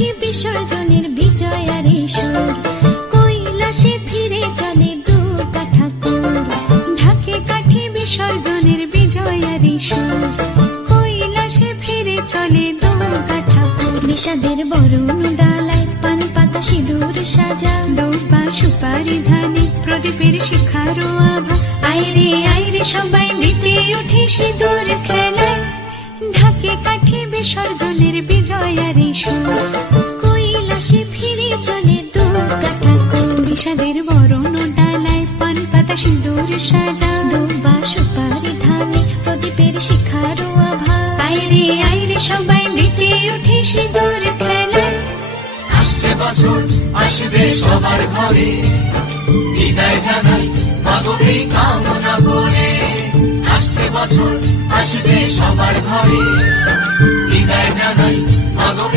কাঠি বিসর্জনের বিজয়ার সুর, কৈলাসে ফিরে চলে দু ঠাকুর। ঢাকে কাঠি বিসর্জনের বিজয়ার সুর, কৈলাসে ফিরে চলে দু ঠাকুর। বিষাদের বরণ ডালায় পান পাতা সিঁদুর সাজা, দৌপা সুপারি ধানে প্রদীপের শিখারো আভা। আইরে সবাই মেতে উঠে সিঁদুর খেলায়, ঢাকে কাঠি বিসর্জনের বিজয়ার সুর, কৈলাসে ফিরে চলে দু ঠাকুর। বিষাদের বরণ ডালায় পান পাতা সিঁদুর সাজা, দৌপা সুপারি ধানে প্রদীপের শিখারো আভা। আইরে সবাই মেতে উঠে সিঁদুর খেলায়। আসছে বছর আসবে সবার ঘরে, বিদায় জানাই মাগোকে কামনা করে। আসছে বছর আসবে সবার ঘরে, বিদায় জানাই মাগো।